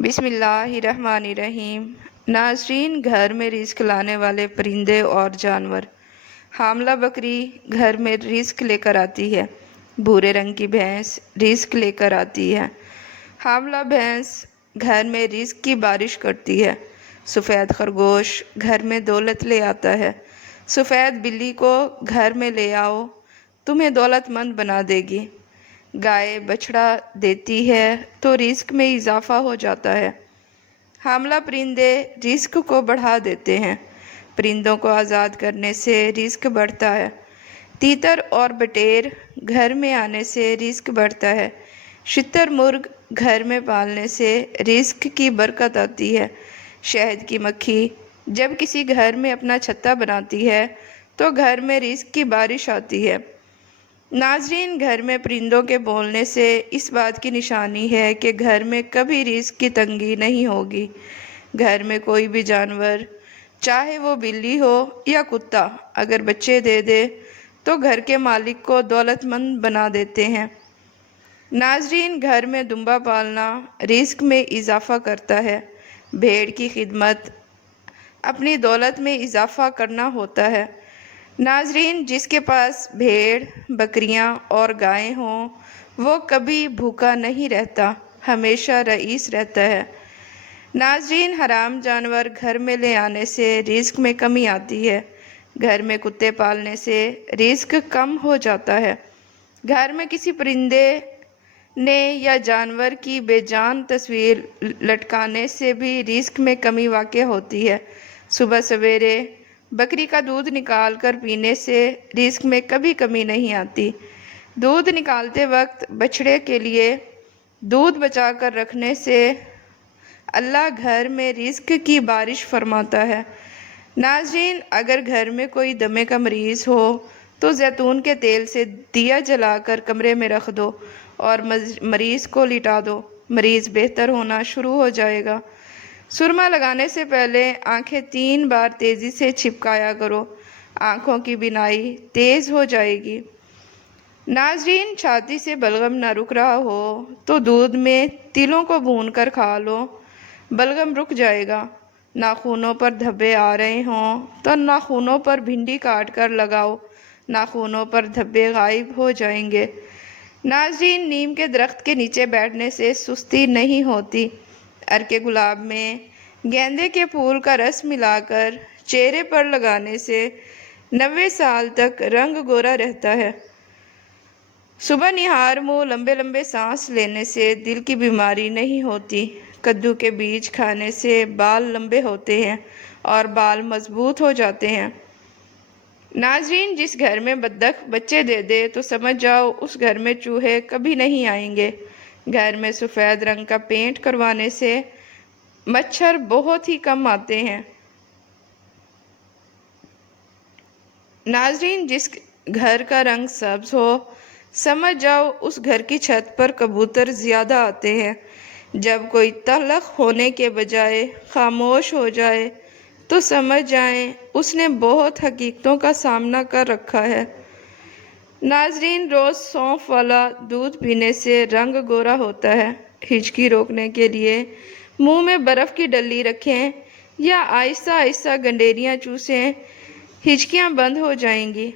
بسم اللہ الرحمن الرحیم۔ ناظرین، گھر میں رزق لانے والے پرندے اور جانور۔ حاملہ بکری گھر میں رزق لے کر آتی ہے۔ بھورے رنگ کی بھینس رزق لے کر آتی ہے۔ حاملہ بھینس گھر میں رزق کی بارش کرتی ہے۔ سفید خرگوش گھر میں دولت لے آتا ہے۔ سفید بلی کو گھر میں لے آؤ، تمہیں دولت مند بنا دے گی۔ گائے بچھڑا دیتی ہے تو رزق میں اضافہ ہو جاتا ہے۔ حاملہ پرندے رزق کو بڑھا دیتے ہیں۔ پرندوں کو آزاد کرنے سے رزق بڑھتا ہے۔ تیتر اور بٹیر گھر میں آنے سے رزق بڑھتا ہے۔ شتر مرغ گھر میں پالنے سے رزق کی برکت آتی ہے۔ شہد کی مکھی جب کسی گھر میں اپنا چھتا بناتی ہے تو گھر میں رزق کی بارش آتی ہے۔ ناظرین، گھر میں پرندوں کے بولنے سے اس بات کی نشانی ہے کہ گھر میں کبھی رزق کی تنگی نہیں ہوگی۔ گھر میں کوئی بھی جانور، چاہے وہ بلی ہو یا کتا، اگر بچے دے دے تو گھر کے مالک کو دولت مند بنا دیتے ہیں۔ ناظرین، گھر میں دمبا پالنا رزق میں اضافہ کرتا ہے۔ بھیڑ کی خدمت اپنی دولت میں اضافہ کرنا ہوتا ہے۔ ناظرین، جس کے پاس بھیڑ، بکریاں اور گائیں ہوں وہ کبھی بھوکا نہیں رہتا، ہمیشہ رئیس رہتا ہے۔ ناظرین، حرام جانور گھر میں لے آنے سے رزق میں کمی آتی ہے۔ گھر میں کتے پالنے سے رزق کم ہو جاتا ہے۔ گھر میں کسی پرندے نے یا جانور کی بے جان تصویر لٹکانے سے بھی رزق میں کمی واقع ہوتی ہے۔ صبح سویرے بکری کا دودھ نکال کر پینے سے رزق میں کبھی کمی نہیں آتی۔ دودھ نکالتے وقت بچھڑے کے لیے دودھ بچا کر رکھنے سے اللہ گھر میں رزق کی بارش فرماتا ہے۔ ناظرین، اگر گھر میں کوئی دمے کا مریض ہو تو زیتون کے تیل سے دیا جلا کر کمرے میں رکھ دو اور مریض کو لٹا دو، مریض بہتر ہونا شروع ہو جائے گا۔ سرما لگانے سے پہلے آنکھیں 3 بار تیزی سے چھپکایا کرو، آنکھوں کی بینائی تیز ہو جائے گی۔ ناظرین، چھاتی سے بلغم نہ رک رہا ہو تو دودھ میں تلوں کو بھون کر کھا لو، بلغم رک جائے گا۔ ناخنوں پر دھبے آ رہے ہوں تو ناخنوں پر بھنڈی کاٹ کر لگاؤ، ناخنوں پر دھبے غائب ہو جائیں گے۔ ناظرین، نیم کے درخت کے نیچے بیٹھنے سے سستی نہیں ہوتی۔ ارکے گلاب میں گیندے کے پھول کا رس ملا کر چہرے پر لگانے سے 90 سال تک رنگ گورا رہتا ہے۔ صبح نہار منہ لمبے لمبے سانس لینے سے دل کی بیماری نہیں ہوتی۔ کدو کے بیج کھانے سے بال لمبے ہوتے ہیں اور بال مضبوط ہو جاتے ہیں۔ ناظرین، جس گھر میں بطخ بچے دے دے تو سمجھ جاؤ اس گھر میں چوہے کبھی نہیں آئیں گے۔ گھر میں سفید رنگ کا پینٹ کروانے سے مچھر بہت ہی کم آتے ہیں۔ ناظرین، جس گھر کا رنگ سبز ہو سمجھ جاؤ اس گھر کی چھت پر کبوتر زیادہ آتے ہیں۔ جب کوئی تلخ ہونے کے بجائے خاموش ہو جائے تو سمجھ جائیں اس نے بہت حقیقتوں کا سامنا کر رکھا ہے۔ ناظرین، روز سونف والا دودھ پینے سے رنگ گورا ہوتا ہے۔ ہچکی روکنے کے لیے منہ میں برف کی ڈلی رکھیں یا آہستہ آہستہ گنڈیریاں چوسیں، ہچکیاں بند ہو جائیں گی۔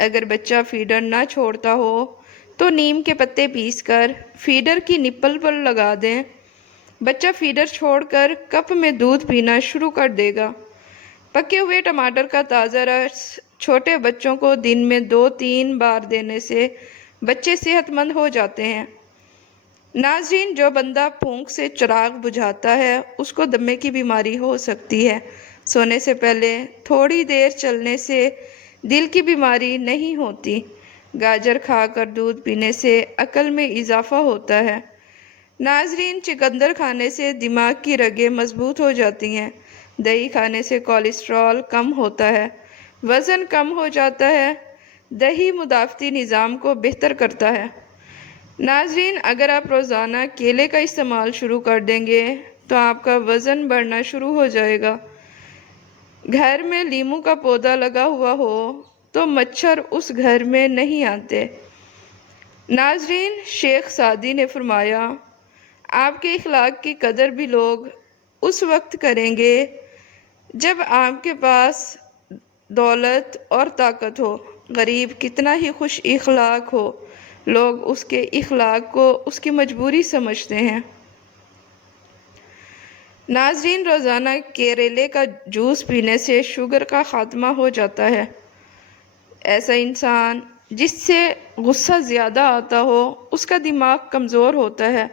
اگر بچہ فیڈر نہ چھوڑتا ہو تو نیم کے پتے پیس کر فیڈر کی نپل پر لگا دیں، بچہ فیڈر چھوڑ کر کپ میں دودھ پینا شروع کر دے گا۔ پکے ہوئے ٹماٹر کا تازہ رس چھوٹے بچوں کو دن میں 2-3 بار دینے سے بچے صحت مند ہو جاتے ہیں۔ ناظرین، جو بندہ پھونک سے چراغ بجھاتا ہے اس کو دمے کی بیماری ہو سکتی ہے۔ سونے سے پہلے تھوڑی دیر چلنے سے دل کی بیماری نہیں ہوتی۔ گاجر کھا کر دودھ پینے سے عقل میں اضافہ ہوتا ہے۔ ناظرین، چقندر کھانے سے دماغ کی رگیں مضبوط ہو جاتی ہیں۔ دہی کھانے سے کولیسٹرول کم ہوتا ہے، وزن کم ہو جاتا ہے۔ دہی مدافعتی نظام کو بہتر کرتا ہے۔ ناظرین، اگر آپ روزانہ کیلے کا استعمال شروع کر دیں گے تو آپ کا وزن بڑھنا شروع ہو جائے گا۔ گھر میں لیموں کا پودا لگا ہوا ہو تو مچھر اس گھر میں نہیں آتے۔ ناظرین، شیخ سعدی نے فرمایا، آپ کے اخلاق کی قدر بھی لوگ اس وقت کریں گے جب آپ کے پاس دولت اور طاقت ہو۔ غریب کتنا ہی خوش اخلاق ہو، لوگ اس کے اخلاق کو اس کی مجبوری سمجھتے ہیں۔ ناظرین، روزانہ کیرلے کا جوس پینے سے شوگر کا خاتمہ ہو جاتا ہے۔ ایسا انسان جس سے غصہ زیادہ آتا ہو، اس کا دماغ کمزور ہوتا ہے۔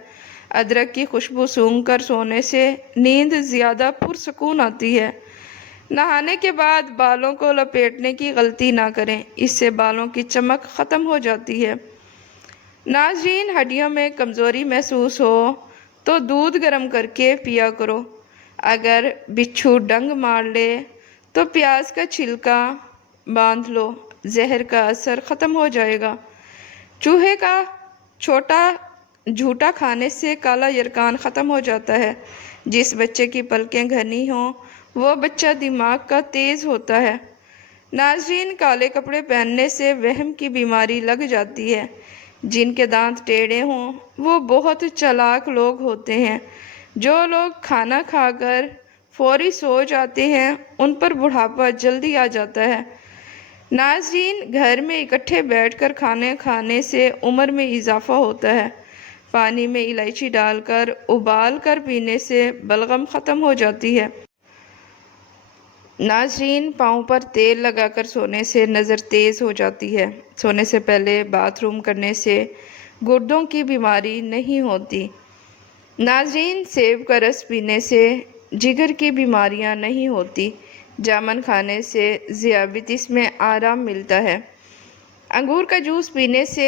ادرک کی خوشبو سونگھ کر سونے سے نیند زیادہ پرسکون آتی ہے۔ نہانے کے بعد بالوں کو لپیٹنے کی غلطی نہ کریں، اس سے بالوں کی چمک ختم ہو جاتی ہے۔ ناظرین، ہڈیوں میں کمزوری محسوس ہو تو دودھ گرم کر کے پیا کرو۔ اگر بچھو ڈنگ مار لے تو پیاز کا چھلکا باندھ لو، زہر کا اثر ختم ہو جائے گا۔ چوہے کا جھوٹا کھانے سے کالا یرقان ختم ہو جاتا ہے۔ جس بچے کی پلکیں گھنی ہوں وہ بچہ دماغ کا تیز ہوتا ہے۔ ناظرین، کالے کپڑے پہننے سے وہم کی بیماری لگ جاتی ہے۔ جن کے دانت ٹیڑھے ہوں وہ بہت چالاک لوگ ہوتے ہیں۔ جو لوگ کھانا کھا کر فوری سو جاتے ہیں ان پر بڑھاپا جلدی آ جاتا ہے۔ ناظرین، گھر میں اکٹھے بیٹھ کر کھانے کھانے سے عمر میں اضافہ ہوتا ہے۔ پانی میں الائچی ڈال کر ابال کر پینے سے بلغم ختم ہو جاتی ہے۔ ناظرین، پاؤں پر تیل لگا کر سونے سے نظر تیز ہو جاتی ہے۔ سونے سے پہلے باتھ روم کرنے سے گردوں کی بیماری نہیں ہوتی۔ ناظرین، سیب کا رس پینے سے جگر کی بیماریاں نہیں ہوتی۔ جامن کھانے سے ذیابیطس میں آرام ملتا ہے۔ انگور کا جوس پینے سے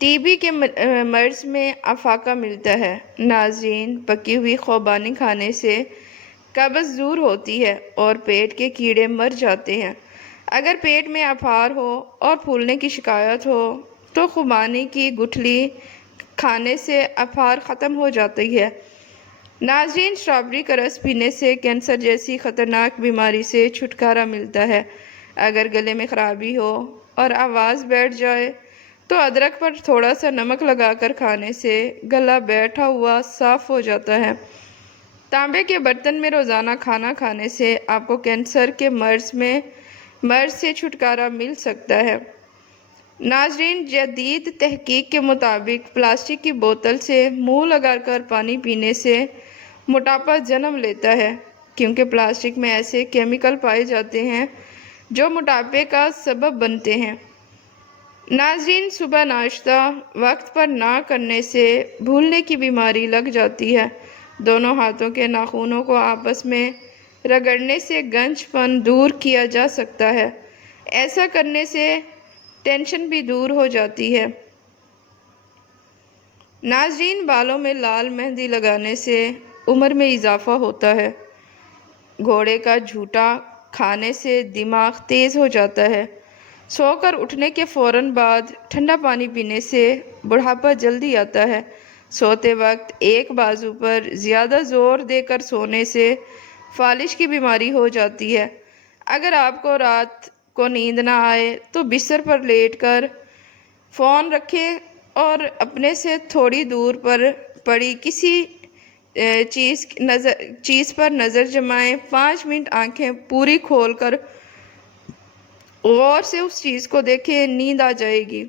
ٹی بی کے مرض میں افاقہ ملتا ہے۔ ناظرین، پکی ہوئی خوبانی کھانے سے قبض دور ہوتی ہے اور پیٹ کے کیڑے مر جاتے ہیں۔ اگر پیٹ میں افار ہو اور پھولنے کی شکایت ہو تو خوبانی کی گٹھلی کھانے سے افار ختم ہو جاتی ہے۔ ناظرین، اسٹرابیری کا رس پینے سے کینسر جیسی خطرناک بیماری سے چھٹکارا ملتا ہے۔ اگر گلے میں خرابی ہو اور آواز بیٹھ جائے تو ادرک پر تھوڑا سا نمک لگا کر کھانے سے گلا بیٹھا ہوا صاف ہو جاتا ہے۔ تانبے کے برتن میں روزانہ کھانا کھانے سے آپ کو کینسر کے مرض سے چھٹکارا مل سکتا ہے۔ ناظرین، جدید تحقیق کے مطابق پلاسٹک کی بوتل سے منہ لگا کر پانی پینے سے موٹاپا جنم لیتا ہے، کیونکہ پلاسٹک میں ایسے کیمیکل پائے جاتے ہیں جو موٹاپے کا سبب بنتے ہیں۔ ناظرین، صبح ناشتہ وقت پر نہ کرنے سے بھولنے کی بیماری لگ جاتی ہے۔ دونوں ہاتھوں کے ناخنوں کو آپس میں رگڑنے سے گنج پن دور کیا جا سکتا ہے۔ ایسا کرنے سے ٹینشن بھی دور ہو جاتی ہے۔ ناظرین، بالوں میں لال مہندی لگانے سے عمر میں اضافہ ہوتا ہے۔ گھوڑے کا جھوٹا کھانے سے دماغ تیز ہو جاتا ہے۔ سو کر اٹھنے کے فوراً بعد ٹھنڈا پانی پینے سے بڑھاپا جلدی آتا ہے۔ سوتے وقت ایک بازو پر زیادہ زور دے کر سونے سے فالج کی بیماری ہو جاتی ہے۔ اگر آپ کو رات کو نیند نہ آئے تو بستر پر لیٹ کر فون رکھیں اور اپنے سے تھوڑی دور پر پڑی کسی چیز پر نظر جمائیں۔ 5 منٹ آنکھیں پوری کھول کر غور سے اس چیز کو دیکھیں، نیند آ جائے گی۔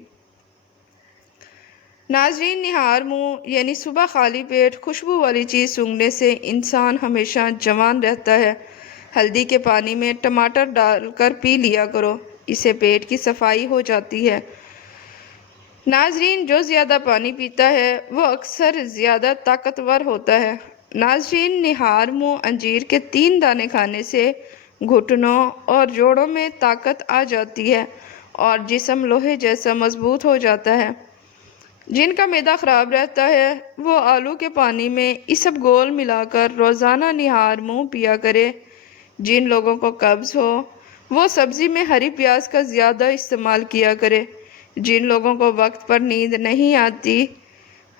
ناظرین، نہار منہ یعنی صبح خالی پیٹ خوشبو والی چیز سونگھنے سے انسان ہمیشہ جوان رہتا ہے۔ ہلدی کے پانی میں ٹماٹر ڈال کر پی لیا کرو، اس سے پیٹ کی صفائی ہو جاتی ہے۔ ناظرین، جو زیادہ پانی پیتا ہے وہ اکثر زیادہ طاقتور ہوتا ہے۔ ناظرین، نہار منہ انجیر کے 3 دانے کھانے سے گھٹنوں اور جوڑوں میں طاقت آ جاتی ہے اور جسم لوہے جیسا مضبوط ہو جاتا ہے۔ جن کا معدہ خراب رہتا ہے وہ آلو کے پانی میں اسب گول ملا کر روزانہ نہار منہ پیا کرے۔ جن لوگوں کو قبض ہو وہ سبزی میں ہری پیاز کا زیادہ استعمال کیا کرے۔ جن لوگوں کو وقت پر نیند نہیں آتی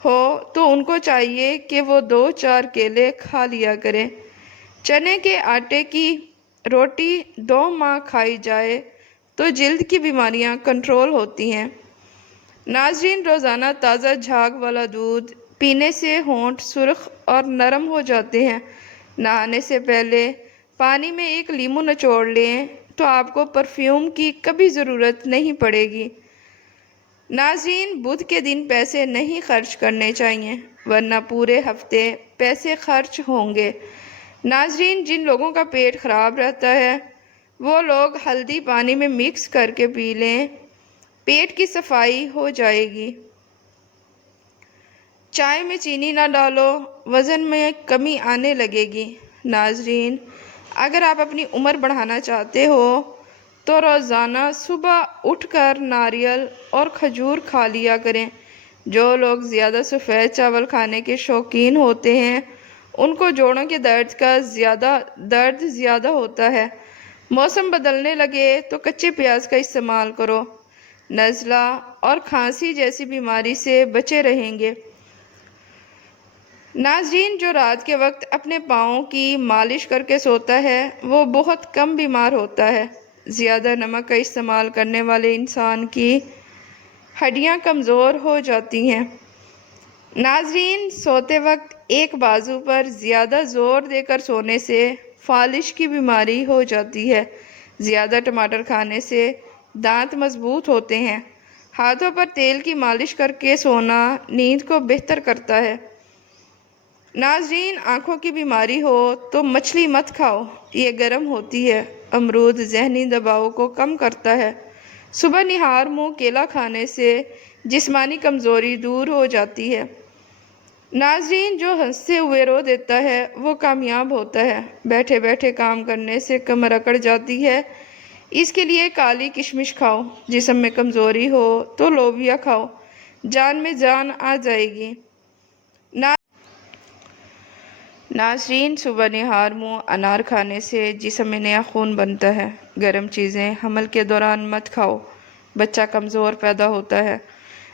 ہو تو ان کو چاہیے کہ وہ 2-4 کیلے کھا لیا کرے۔ چنے کے آٹے کی روٹی 2 ماہ کھائی جائے تو جلد کی بیماریاں کنٹرول ہوتی ہیں۔ ناظرین، روزانہ تازہ جھاگ والا دودھ پینے سے ہونٹ سرخ اور نرم ہو جاتے ہیں۔ نہانے سے پہلے پانی میں ایک لیمو نچوڑ لیں تو آپ کو پرفیوم کی کبھی ضرورت نہیں پڑے گی۔ ناظرین، بدھ کے دن پیسے نہیں خرچ کرنے چاہیے ورنہ پورے ہفتے پیسے خرچ ہوں گے۔ ناظرین، جن لوگوں کا پیٹ خراب رہتا ہے وہ لوگ ہلدی پانی میں مکس کر کے پی لیں، پیٹ کی صفائی ہو جائے گی۔ چائے میں چینی نہ ڈالو، وزن میں کمی آنے لگے گی۔ ناظرین، اگر آپ اپنی عمر بڑھانا چاہتے ہو تو روزانہ صبح اٹھ کر ناریل اور کھجور کھا لیا کریں۔ جو لوگ زیادہ سفید چاول کھانے کے شوقین ہوتے ہیں ان کو جوڑوں کے درد زیادہ ہوتا ہے۔ موسم بدلنے لگے تو کچے پیاز کا استعمال کرو، نزلہ اور کھانسی جیسی بیماری سے بچے رہیں گے۔ ناظرین، جو رات کے وقت اپنے پاؤں کی مالش کر کے سوتا ہے وہ بہت کم بیمار ہوتا ہے۔ زیادہ نمک کا استعمال کرنے والے انسان کی ہڈیاں کمزور ہو جاتی ہیں۔ ناظرین، سوتے وقت ایک بازو پر زیادہ زور دے کر سونے سے فالش کی بیماری ہو جاتی ہے۔ زیادہ ٹماٹر کھانے سے دانت مضبوط ہوتے ہیں۔ ہاتھوں پر تیل کی مالش کر کے سونا نیند کو بہتر کرتا ہے۔ ناظرین، آنکھوں کی بیماری ہو تو مچھلی مت کھاؤ، یہ گرم ہوتی ہے۔ امرود ذہنی دباؤ کو کم کرتا ہے۔ صبح نہار منہ کیلا کھانے سے جسمانی کمزوری دور ہو جاتی ہے۔ ناظرین، جو ہنستے ہوئے رو دیتا ہے وہ کامیاب ہوتا ہے۔ بیٹھے بیٹھے کام کرنے سے کمر اکڑ جاتی ہے، اس کے لیے کالی کشمش کھاؤ۔ جسم میں کمزوری ہو تو لوبیا کھاؤ، جان میں جان آ جائے گی۔ ناظرین، صبح نہار منہ انار کھانے سے جسم میں نیا خون بنتا ہے۔ گرم چیزیں حمل کے دوران مت کھاؤ، بچہ کمزور پیدا ہوتا ہے۔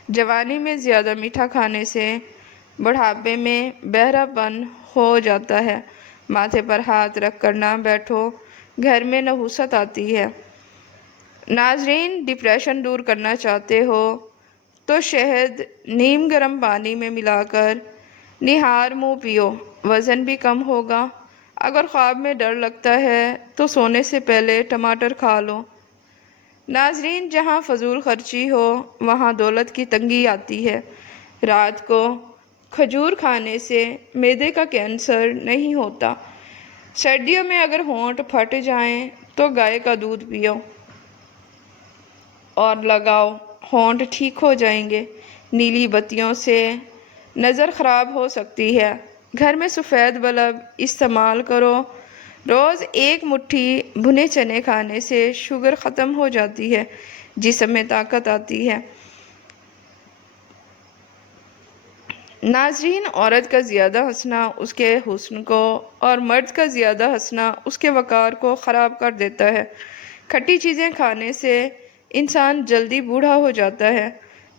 جوانی میں زیادہ میٹھا کھانے سے بڑھاپے میں بہرا پن ہو جاتا ہے۔ ماتھے پر ہاتھ رکھ کر نہ بیٹھو، گھر میں نحوست آتی ہے۔ ناظرین، ڈپریشن دور کرنا چاہتے ہو تو شہد نیم گرم پانی میں ملا کر نہار منہ پیو، وزن بھی کم ہوگا۔ اگر خواب میں ڈر لگتا ہے تو سونے سے پہلے ٹماٹر کھا لو۔ ناظرین، جہاں فضول خرچی ہو وہاں دولت کی تنگی آتی ہے۔ رات کو کھجور کھانے سے معدے کا کینسر نہیں ہوتا۔ سردیوں میں اگر ہونٹ پھٹ جائیں تو گائے کا دودھ پیو اور لگاؤ، ہونٹ ٹھیک ہو جائیں گے۔ نیلی بتیوں سے نظر خراب ہو سکتی ہے، گھر میں سفید بلب استعمال کرو۔ روز ایک مٹھی بھنے چنے کھانے سے شوگر ختم ہو جاتی ہے، جسم میں طاقت آتی ہے۔ ناظرین، عورت کا زیادہ ہنسنا اس کے حسن کو اور مرد کا زیادہ ہنسنا اس کے وقار کو خراب کر دیتا ہے۔ کھٹی چیزیں کھانے سے انسان جلدی بوڑھا ہو جاتا ہے۔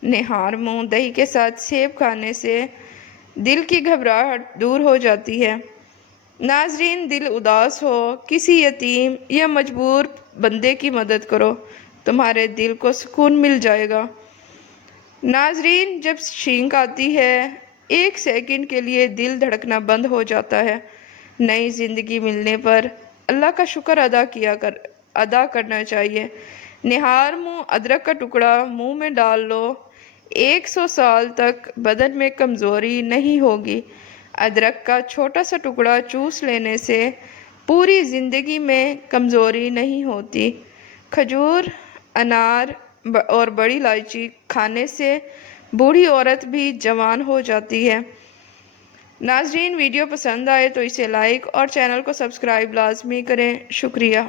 نہار منہ دہی کے ساتھ سیب کھانے سے دل کی گھبراہٹ دور ہو جاتی ہے۔ ناظرین، دل اداس ہو کسی یتیم یا مجبور بندے کی مدد کرو، تمہارے دل کو سکون مل جائے گا۔ ناظرین، جب چھینک آتی ہے ایک سیکنڈ کے لیے دل دھڑکنا بند ہو جاتا ہے۔ نئی زندگی ملنے پر اللہ کا شکر ادا کرنا چاہیے۔ نہار منہ ادرک کا ٹکڑا منہ میں ڈال لو، 100 سال تک بدن میں کمزوری نہیں ہوگی۔ ادرک کا چھوٹا سا ٹکڑا چوس لینے سے پوری زندگی میں کمزوری نہیں ہوتی۔ کھجور، انار اور بڑی الائچی کھانے سے بوڑھی عورت بھی جوان ہو جاتی ہے۔ ناظرین، ویڈیو پسند آئے تو اسے لائک اور چینل کو سبسکرائب لازمی کریں۔ شکریہ۔